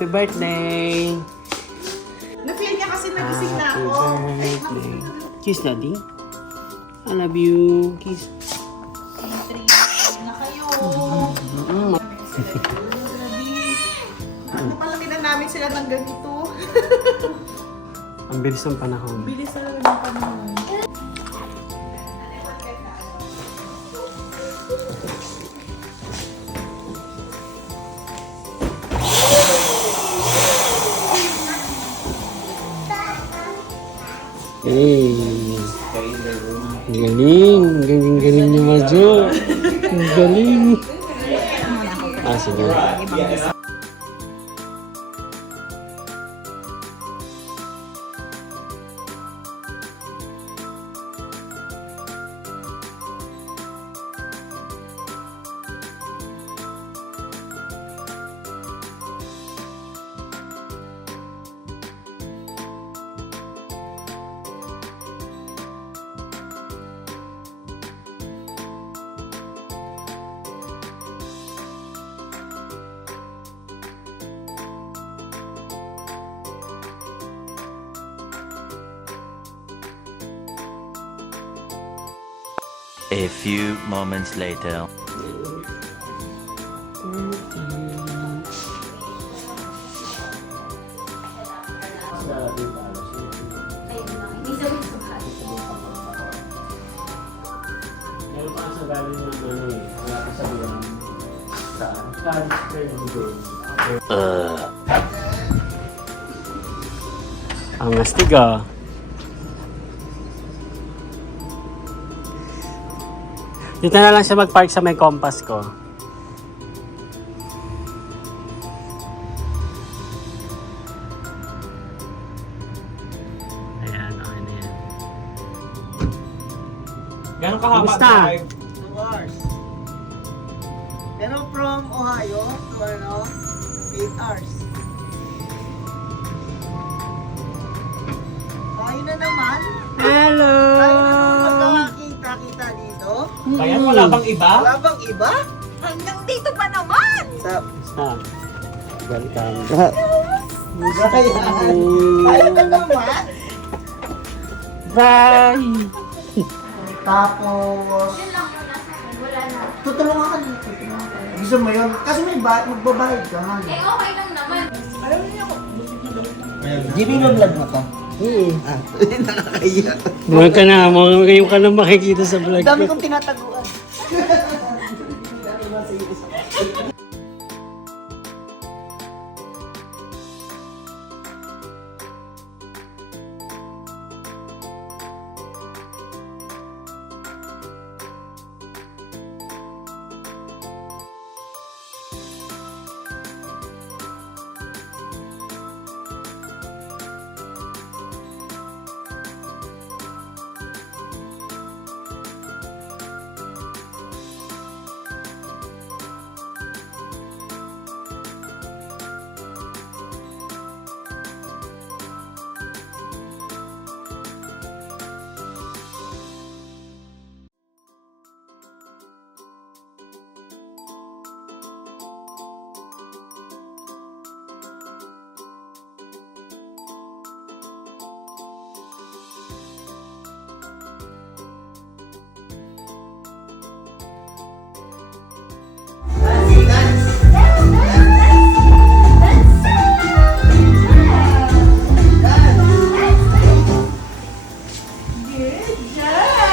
Happy birthday! Na-feel niya kasi nagising na Happy ako. birthday. Kiss daddy. I love you. Kiss. Three na kayo. Mm. Napalaki na namin sila ng ganito. Ang bilis ng panahon. Bilis talaga ng panahon. Hey. Galing. Galing, galing ni Majo. Galing. Ah, sige. A few moments later. Uh. Ang astig ah. Dito na lang siya mag-park sa may compass ko. Ayan, okay na yan. Gano'ng kahaba Kumusta? drive? Two hours. Pero from Ohio to ano, 8 hours. Kain na naman. Kaya wala bang iba? Wala bang iba? Hanggang dito pa naman! Sa Ah, welcome. Bayan. Kain na naman. Bye! Tapos, tutulungan ka dito. tutulungan ka. Gusto mo yun? Kasi may ba magbabayad ka nga. Eh, okay lang naman. Jimmy, mag-vlog mo to. Hmm. Ah, nakakaya. Huwag ka na, mga ngayon ka na makikita sa vlog Ang dami ko. kong tinataguan.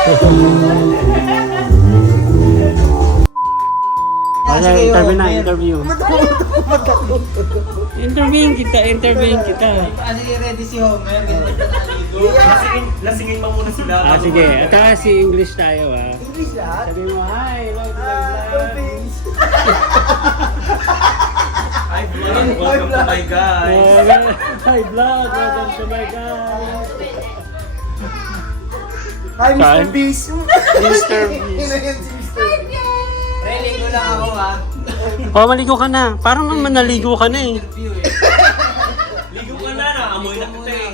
Ano, sige, interview oh, na, interview. Interviewin kita, interviewin kita. Kasi ready si Homer. Lasingin, lasingin mo muna sila. Ah, sige. At saka si English tayo ah. English lahat. Sabi mo, hi, love, Ah, love, love. Philippines. Hi, vlog. Welcome to my guys. Oh, Hi, vlog. Welcome to my guys. Hi, Mr. Saan? Beast. Mr. Beast. Yun na yan si Mr. Beast. Religo lang ako ha. Oh, maligo ka na. Parang naman naligo ka na eh. Ligo ka na na. Amoy na kita eh.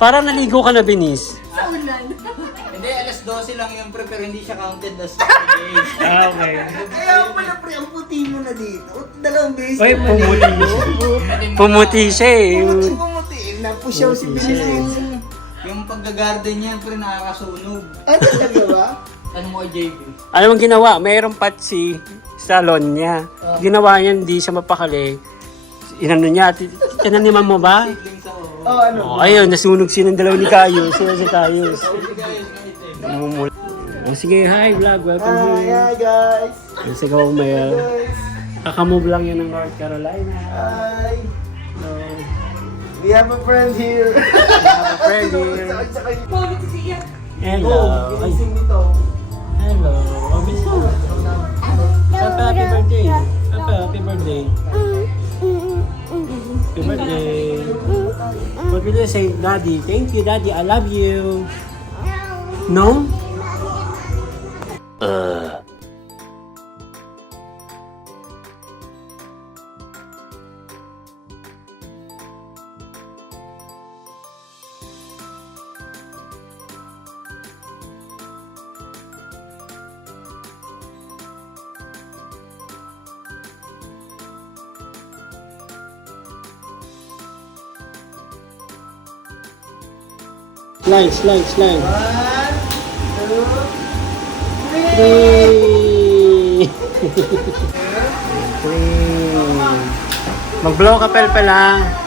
Parang naligo ka na, Binis. Hindi, alas 12 lang yung pre, pero hindi siya counted as days. Ah, okay. Kaya ako pala pre, ang puti mo na dito. Dalawang beses. Pumuli. Pwede Pumuti siya eh. Pumuti, pumuti. Napusyaw si Pumuti Bilis eh. yung paggagarden niya, pre, nakakasunog. Ay, talaga ba? Ano mo, JB? Alam mo ginawa? Mayroong patsi sa salon niya. Ginawa niya, hindi siya mapakali. Inano niya, ti- tinaniman mo ba? Oo, ano? Oh, ayun, nasunog siya ng dalawa ni Kayo. Sila si Kayo. Hindi guys, na itim. Mumul- Oh, sige, hi vlog. Welcome Hi, here. hi guys. Sige ako may uh, Guys. kakamove lang yan ng North Carolina. Hi. We have a friend here. we have a friend here. Hello. Oh, ginising nito. hello. Oh, miss ko. Papa, happy birthday. Papa, happy birthday. Happy birthday. What will you say, Daddy? Thank you, Daddy. I love you. No? Uh. Slide, slide, slide. One, two, Three. Three. Mag-blow ka, Pelpel, ha?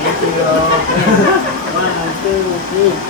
Thank you. One, two, three.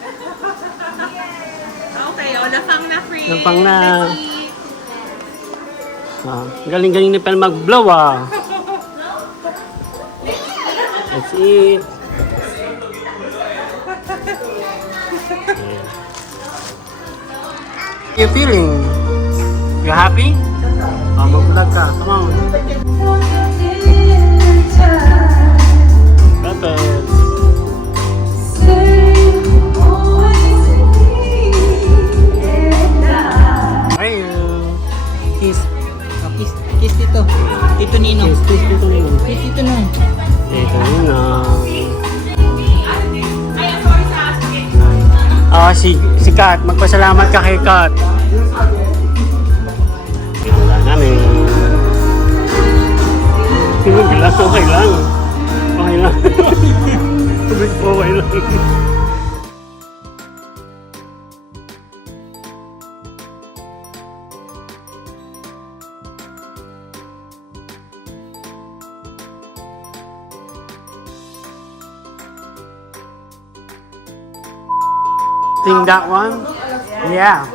Lapang na. Ah, galing-galing ni Pel mag-blow ah. That's it. You feeling? You happy? Ah, mag-vlog ka. Come on. Si, Kat. Magpasalamat ka kay Kat. Wala namin. Okay lang, okay lang. Okay lang. Tubig po, okay lang. Sing that one? Yeah.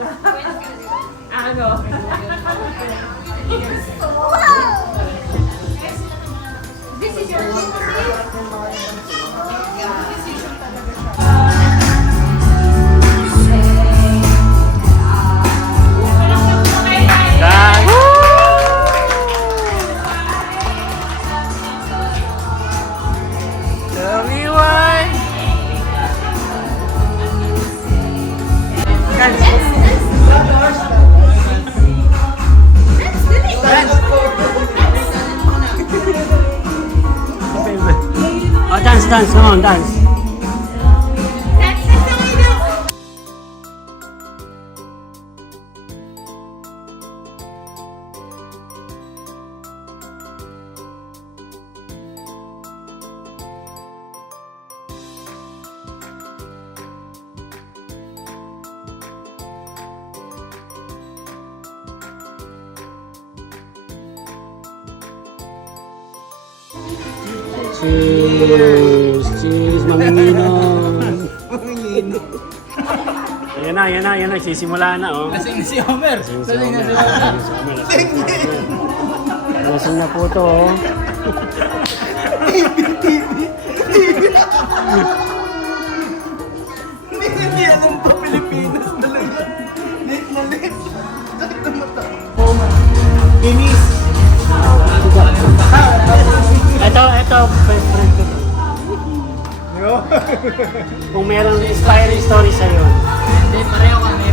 Cheers! Cheers, manginginom! Ayan na, ayan na, ayan na. Sisimula na, oh. Lasing na si Homer. Lasing si Lasing na si Homer. Homer. Lasing si Homer. Lasing na po to, oh. Hindi, hindi alam pa Pilipinas talaga. Late na late. Sakit na mata. Inis. Ito, ito, best friend ko. Kung meron inspiring story sa'yo. Hindi, pareho kami, pareho kami.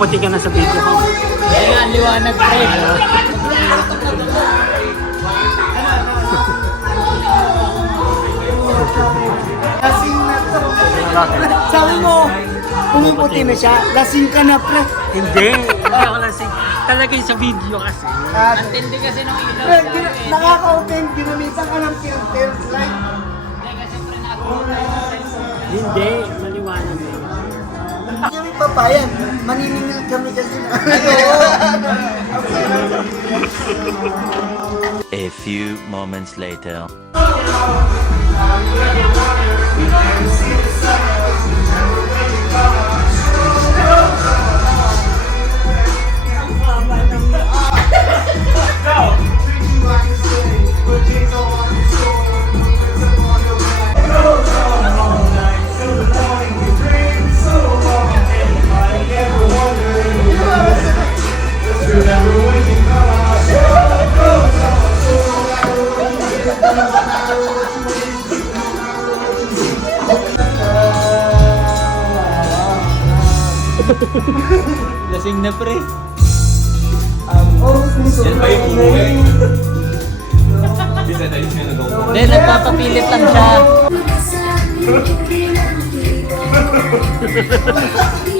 Pumuputi ka na sa video ko. Ang liwanag pa rin. Lasing na to. Sabi mo, pumuputi na siya. Lasing ka na, pre. Hindi, hindi ako lasing. Talaga yung sa video kasi. Ah, Ang tindi kasi nung ilaw. pre, sa gina- akin. nakaka-open. Ginamitan ka ng filter. Like, Hindi, kasi pre, nakakuha Hindi, papayan. Maniningil kami kasi. A few moments later. Na pre. Yan ba yung umuwi? Hindi, nagpapapilit lang siya.